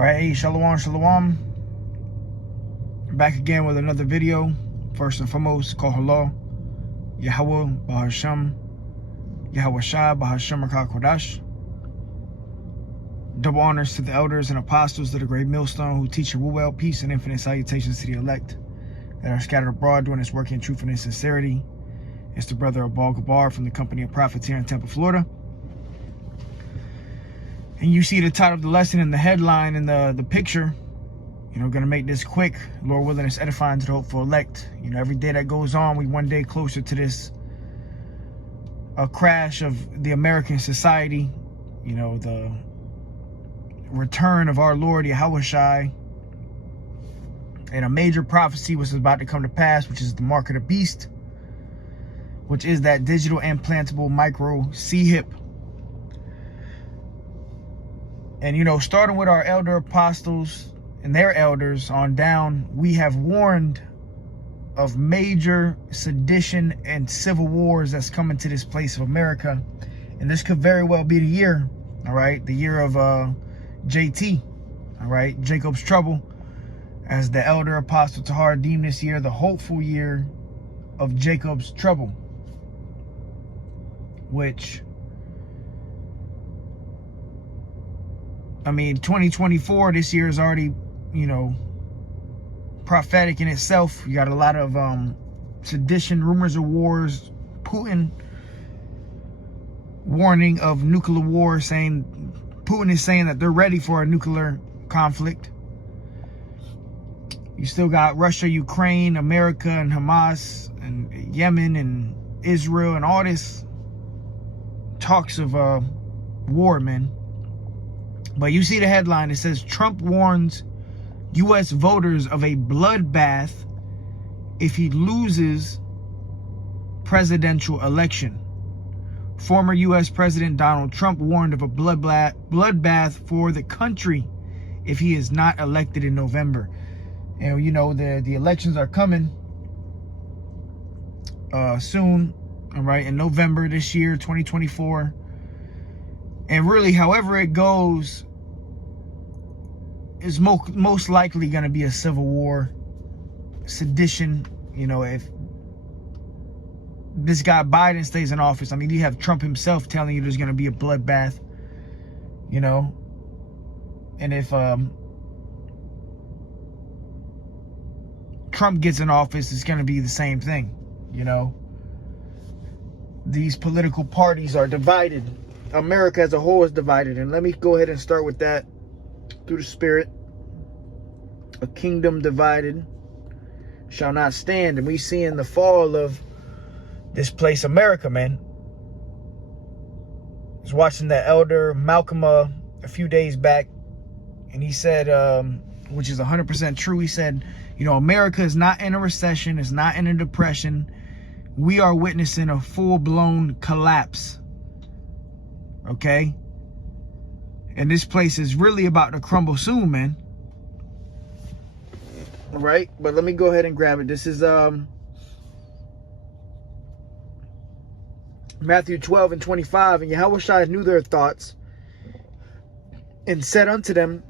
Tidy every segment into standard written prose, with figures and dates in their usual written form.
All right, hey, shalom, shalom. Back again with another video. First and foremost, call hello, Yahweh, Bahasham, Yahweh Shah, Bahasham, Kodash. Double honors to the elders and apostles of the great millstone who teach and rule well, peace and infinite salutations to the elect that are scattered abroad doing this work in truth and in sincerity. It's the brother of Baal Gabar from the company of prophets here in Tampa, Florida. And you see the title of the lesson in the headline and the picture. You know, gonna make this quick. Lord willing, it's edifying to the hopeful elect. You know, every day that goes on, we one day closer to this crash of the American society. You know, the return of our Lord Yahweh Shai. And a major prophecy was about to come to pass, which is the mark of the beast, which is that digital implantable micro C-hip. And, you know, starting with our elder apostles and their elders on down, we have warned of major sedition and civil wars that's coming to this place of America. And this could very well be the year, all right, the year of JT, all right, Jacob's trouble, as the elder apostle Tahar deemed this year the hopeful year of Jacob's trouble, which, I mean, 2024, this year is already, you know, prophetic in itself. You got a lot of sedition, rumors of wars, Putin warning of nuclear war, saying Putin is saying that they're ready for a nuclear conflict. You still got Russia, Ukraine, America, and Hamas, and Yemen, and Israel, and all this talks of war, man. But you see the headline, it says Trump warns U.S. voters of a bloodbath if he loses presidential election. Former U.S. President Donald Trump warned of a bloodbath for the country if he is not elected in November. And you know, the elections are coming soon, all right, in November this year, 2024. And really, however it goes, is most likely going to be a civil war, sedition. You know, if this guy Biden stays in office, I mean, you have Trump himself telling you there's going to be a bloodbath, you know. And if Trump gets in office, it's going to be the same thing, you know. These political parties are divided. America as a whole is divided. And let me go ahead and start with that. Through the spirit, a kingdom divided shall not stand. And we see in the fall of this place, America, man. I was watching the elder Malcolm a few days back, and he said, which is 100% true, he said, you know, America is not in a recession, it's not in a depression. We are witnessing a full-blown collapse. Okay? And this place is really about to crumble soon, man. All right? But let me go ahead and grab it. This is Matthew 12 and 25. And Yahweh Shai knew their thoughts and said unto them,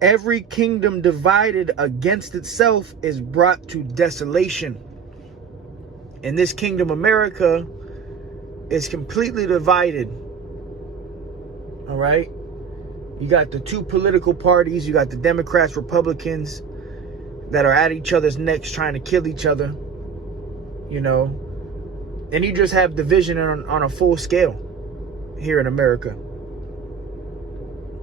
every kingdom divided against itself is brought to desolation. And this kingdom, America, is completely divided. All right? You got the two political parties. You got the Democrats, Republicans that are at each other's necks trying to kill each other. You know? And you just have division on a full scale here in America.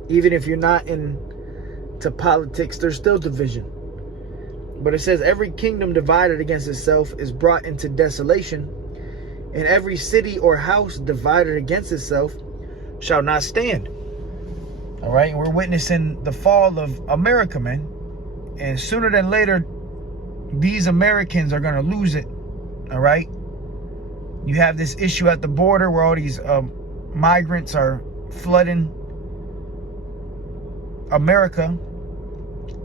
Even if you're not into politics, there's still division. But it says every kingdom divided against itself is brought into desolation, and every city or house divided against itself shall not stand. All right, we're witnessing the fall of America, man. And sooner than later, these Americans are going to lose it. All right. You have this issue at the border where all these migrants are flooding America.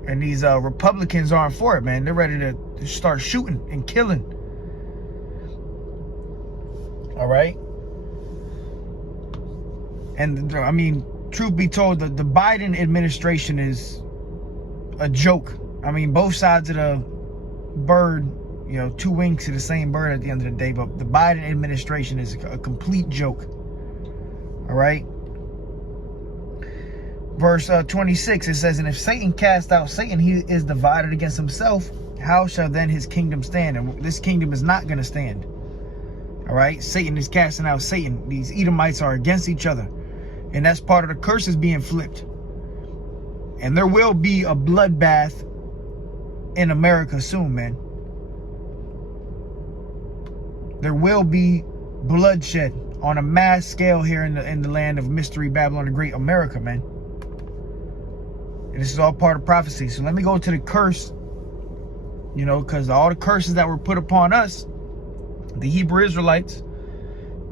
And these Republicans aren't for it, man. They're ready to start shooting and killing. All right. And I mean, truth be told, the Biden administration is a joke. I mean, both sides of the bird, you know, two wings to the same bird at the end of the day, but the Biden administration is a complete joke. All right. Verse 26, it says, and if Satan cast out Satan, he is divided against himself. How shall then his kingdom stand? And this kingdom is not going to stand. All right. Satan is casting out Satan. These Edomites are against each other. And that's part of the curses being flipped. And there will be a bloodbath in America soon, man. There will be bloodshed on a mass scale here in the land of mystery, Babylon the Great, America, man. And this is all part of prophecy. So let me go to the curse, you know, because all the curses that were put upon us, the Hebrew Israelites,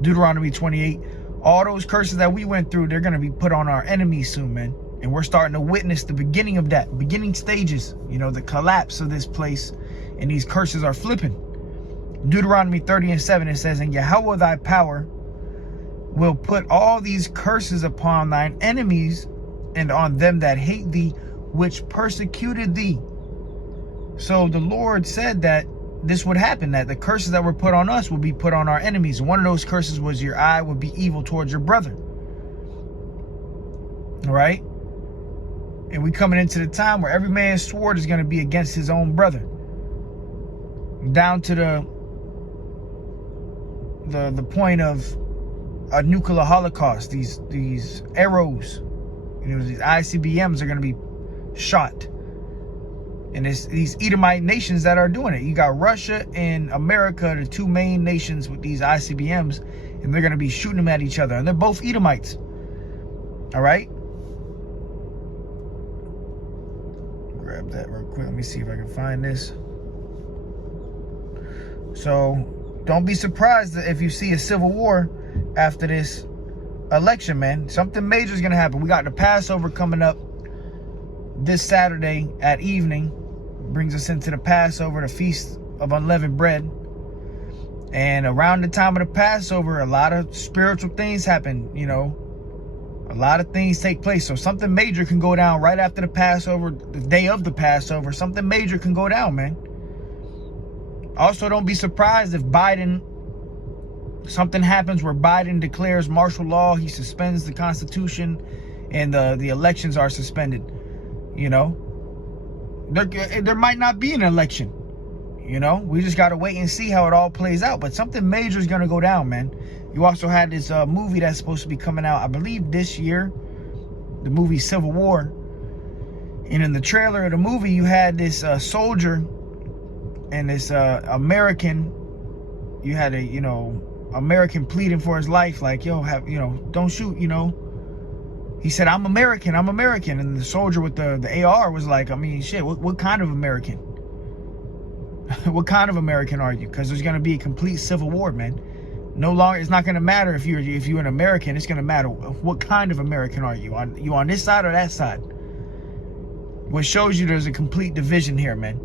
Deuteronomy 28, all those curses that we went through, they're going to be put on our enemies soon, man. And we're starting to witness the beginning of that, beginning stages, you know, the collapse of this place. And these curses are flipping. Deuteronomy 30:7, it says, and Yahweh thy power will put all these curses upon thine enemies and on them that hate thee, which persecuted thee. So the Lord said that this would happen, that the curses that were put on us will be put on our enemies. One of those curses was your eye would be evil towards your brother. All right. And we coming into the time where every man's sword is going to be against his own brother. Down to the point of a nuclear holocaust. These arrows, you know, these ICBMs are going to be shot. And it's these Edomite nations that are doing it. You got Russia and America, the two main nations with these ICBMs, and they're going to be shooting them at each other. And they're both Edomites. All right. Grab that real quick. Let me see if I can find this. So don't be surprised if you see a civil war after this election, man. Something major is going to happen. We got the Passover coming up this Saturday at evening. Brings us into the Passover, the Feast of Unleavened Bread. And around the time of the Passover, a lot of spiritual things happen, you know. A lot of things take place. So something major can go down right after the Passover, the day of the Passover. Something major can go down, man. Also, don't be surprised if something happens where Biden declares martial law, he suspends the Constitution, and the elections are suspended. You know, there might not be an election. You know, we just got to wait and see how it all plays out. But something major is going to go down, man. You also had this movie that's supposed to be coming out, I believe, this year. The movie Civil War. And in the trailer of the movie, you had this soldier and this American. You had a, you know, American pleading for his life, like, yo, don't shoot, you know. He said, I'm American. And the soldier with the AR was like, I mean, shit, what kind of American? What kind of American are you? Because there's going to be a complete civil war, man. No longer, it's not going to matter if you're an American. It's going to matter what kind of American are you? You on this side or that side? What shows you there's a complete division here, man.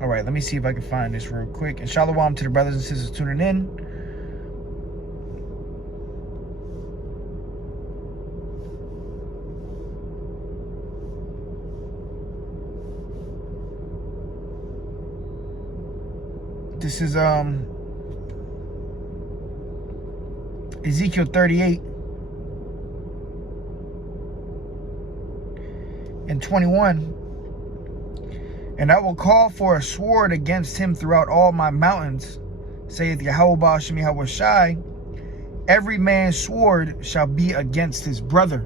All right, let me see if I can find this real quick. And shalom to the brothers and sisters tuning in. This is Ezekiel 38 and 21. And I will call for a sword against him throughout all my mountains, saith Yahweh Ba'ashem Yahweh Shai. Every man's sword shall be against his brother.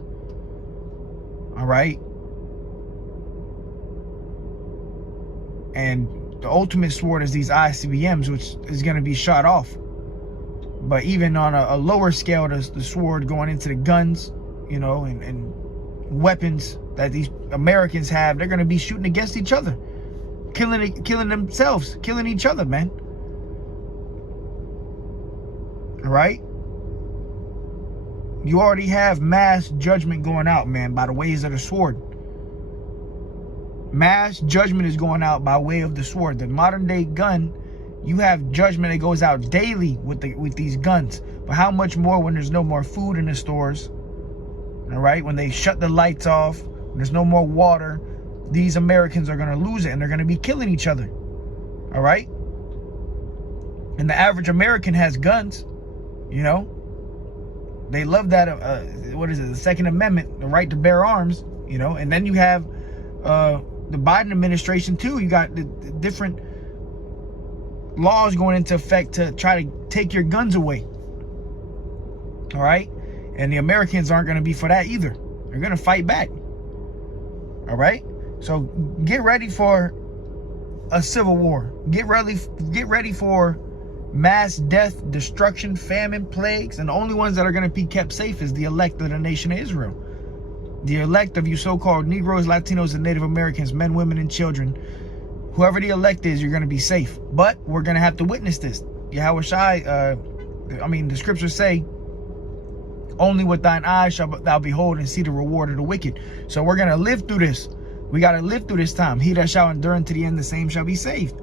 All right. And the ultimate sword is these ICBMs, which is going to be shot off. But even on a lower scale, the sword going into the guns, you know, and weapons that these Americans have, they're going to be shooting against each other. Killing themselves, killing each other, man. All right? You already have mass judgment going out, man, by the ways of the sword. Mass judgment is going out by way of the sword. The modern day gun You have judgment that goes out daily with these guns. But how much more when there's no more food in the stores? All right, when they shut the lights off, when there's no more water, these Americans are going to lose it, and they're going to be killing each other. All right? And the average American has guns, you know? They love that, what is it, the Second Amendment, the right to bear arms, you know? And then you have the Biden administration, too. You got the different laws going into effect to try to take your guns away. All right? And the Americans aren't going to be for that either. They're going to fight back. All right? So get ready for a civil war. Get ready for mass death, destruction, famine, plagues. And the only ones that are going to be kept safe is the elect of the nation of Israel. The elect of you so-called Negroes, Latinos, and Native Americans, men, women, and children. Whoever the elect is, you're going to be safe. But we're going to have to witness this. Yahweh Shai, the scriptures say, only with thine eyes shall thou behold and see the reward of the wicked. So we're going to live through this. We got to live through this time. He that shall endure unto the end, the same shall be saved.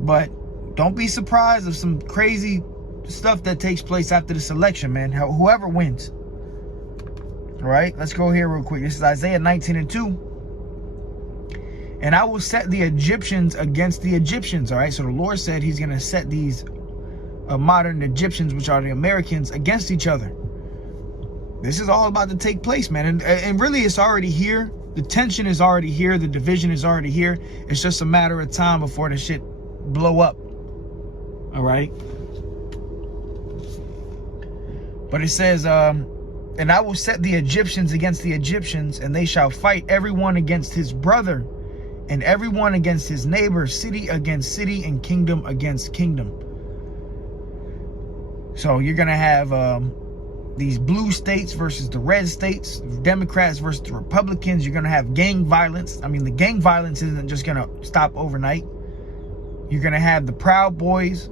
But don't be surprised of some crazy stuff that takes place after this election, man. Whoever wins. All right, let's go here real quick. This is Isaiah 19:2. And I will set the Egyptians against the Egyptians. All right, so the Lord said he's going to set these modern Egyptians, which are the Americans, against each other. This is all about to take place, man. And really, it's already here. The tension is already here. The division is already here. It's just a matter of time before the shit blow up. All right. But it says, and I will set the Egyptians against the Egyptians, and they shall fight everyone against his brother, and everyone against his neighbor, city against city, and kingdom against kingdom. So you're going to have these blue states versus the red states, Democrats versus the Republicans. You're going to have gang violence. I mean, the gang violence isn't just going to stop overnight. You're going to have the Proud Boys.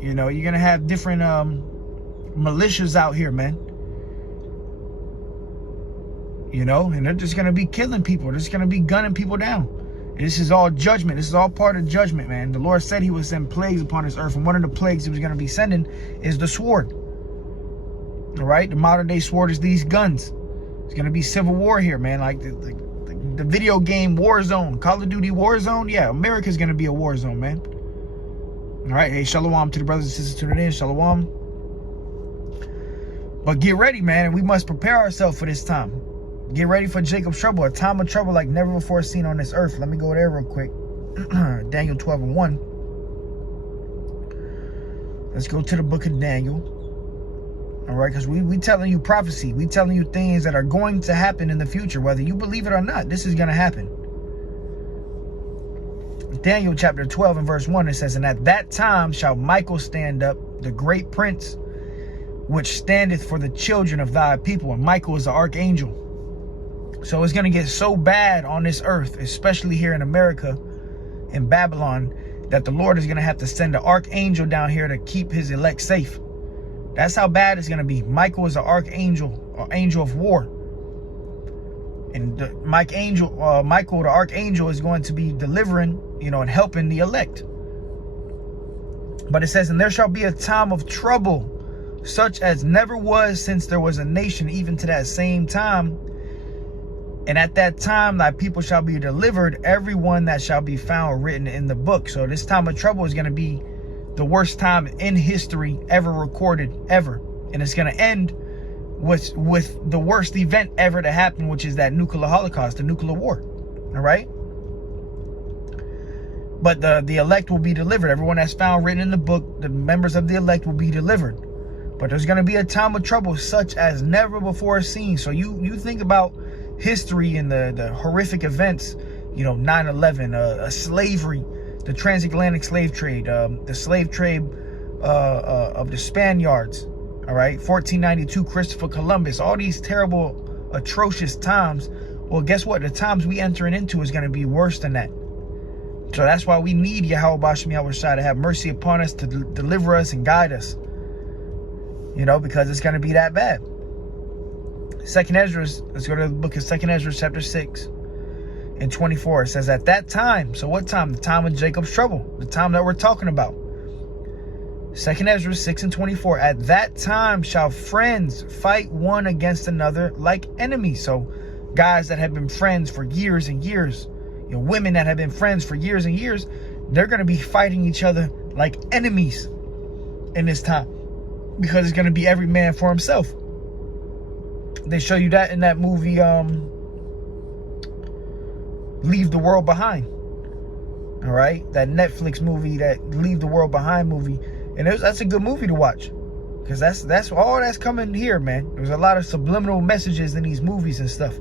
You know, you're going to have different militias out here, man. You know, and they're just going to be killing people. They're just going to be gunning people down. This is all judgment. This is all part of judgment, man. The Lord said he would send plagues upon this earth. And one of the plagues he was going to be sending is the sword. All right? The modern day sword is these guns. It's going to be civil war here, man. Like the video game Warzone. Call of Duty Warzone. Yeah, America's going to be a war zone, man. All right? Hey, shalom to the brothers and sisters tuning in. Shalom. But get ready, man. We must prepare ourselves for this time. Get ready for Jacob's trouble, a time of trouble like never before seen on this earth. Let me go there real quick. Daniel 12:1. Let's go to the book of Daniel. All right, because we telling you prophecy. We telling you things that are going to happen in the future. Whether you believe it or not, this is going to happen. Daniel chapter 12 and verse 1, it says, and at that time shall Michael stand up, the great prince, which standeth for the children of thy people. And Michael is the archangel. So it's going to get so bad on this earth, especially here in America, in Babylon, that the Lord is going to have to send an archangel down here to keep his elect safe. That's how bad it's going to be. Michael is an archangel, or angel of war. And Michael, the archangel, is going to be delivering, you know, and helping the elect. But it says, and there shall be a time of trouble, such as never was since there was a nation, even to that same time. And at that time, thy people shall be delivered, everyone that shall be found written in the book. So this time of trouble is going to be the worst time in history ever recorded, ever. And it's going to end with the worst event ever to happen, which is that nuclear holocaust, the nuclear war. All right? But the elect will be delivered. Everyone that's found written in the book, the members of the elect will be delivered. But there's going to be a time of trouble such as never before seen. So you think about history and the horrific events, you know, 9/11, slavery, the transatlantic slave trade, the slave trade of the Spaniards, all right, 1492, Christopher Columbus, all these terrible, atrocious times. Well, guess what? The times we entering into is going to be worse than that. So that's why we need Yahweh Bashem Yahweh Shai to have mercy upon us, to deliver us and guide us, you know, because it's going to be that bad. Second Ezra, let's go to the book of Second Ezra chapter 6. and 24. It says, at that time. So what time? The time of Jacob's trouble. The time that we're talking about. 2nd Ezra 6 and 24. At that time shall friends fight one against another like enemies. So guys that have been friends for years and years, women that have been friends for years and years, they're going to be fighting each other like enemies in this time, because it's going to be every man for himself. They show you that in that movie, Leave the World Behind. All right, that Netflix movie, that Leave the World Behind movie, and that's a good movie to watch, because that's all that's coming here, man. There's a lot of subliminal messages in these movies and stuff.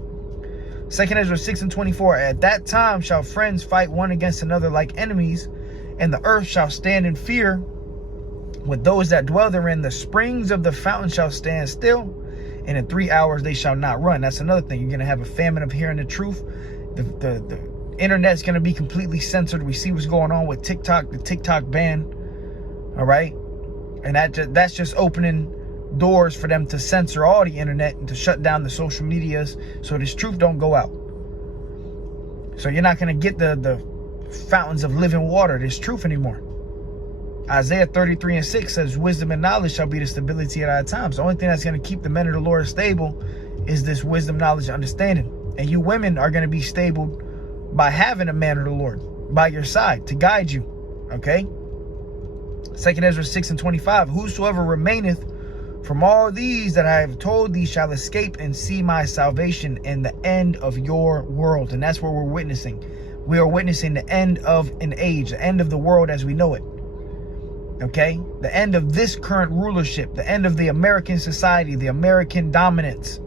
2nd Ezra 6 and 24. At that time shall friends fight one against another like enemies, and the earth shall stand in fear with those that dwell therein. The springs of the fountain shall stand still, and in 3 hours they shall not run. That's another thing. You're going to have a famine of hearing the truth. The internet's going to be completely censored. We see what's going on with TikTok, the TikTok ban. All right. And that's just opening doors for them to censor all the internet and to shut down the social medias so this truth don't go out. So you're not going to get the fountains of living water, this truth, anymore. Isaiah 33 and 6 says, wisdom and knowledge shall be the stability at our times. The only thing that's going to keep the men of the Lord stable is this wisdom, knowledge, and understanding. And you women are going to be stable by having a man of the Lord by your side to guide you. Okay? 2nd Ezra 6 and 25. Whosoever remaineth from all these that I have told thee shall escape and see my salvation in the end of your world. And that's what we're witnessing. We are witnessing the end of an age, the end of the world as we know it. Okay? The end of this current rulership, the end of the American society, the American dominance,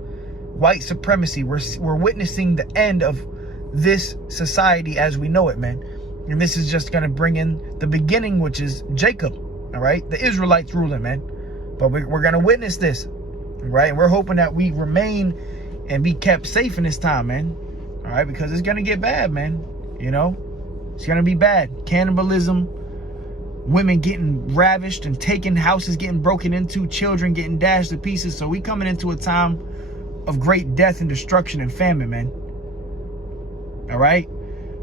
white supremacy. We're witnessing the end of this society as we know it, man. And this is just going to bring in the beginning, which is Jacob, all right? The Israelites ruling, man. But we're going to witness this, all right? And we're hoping that we remain and be kept safe in this time, man, all right? Because it's going to get bad, man, It's going to be bad. Cannibalism, women getting ravished and taken, houses getting broken into, children getting dashed to pieces. So we coming into a time of great death and destruction and famine, man. All right?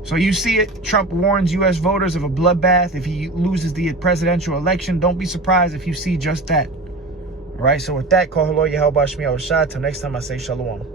So you see it. Trump warns U.S. voters of a bloodbath if he loses the presidential election. Don't be surprised if you see just that. All right? So with that, call hello, Yahweh Shmi Al Shah. Till next time, I say shalom.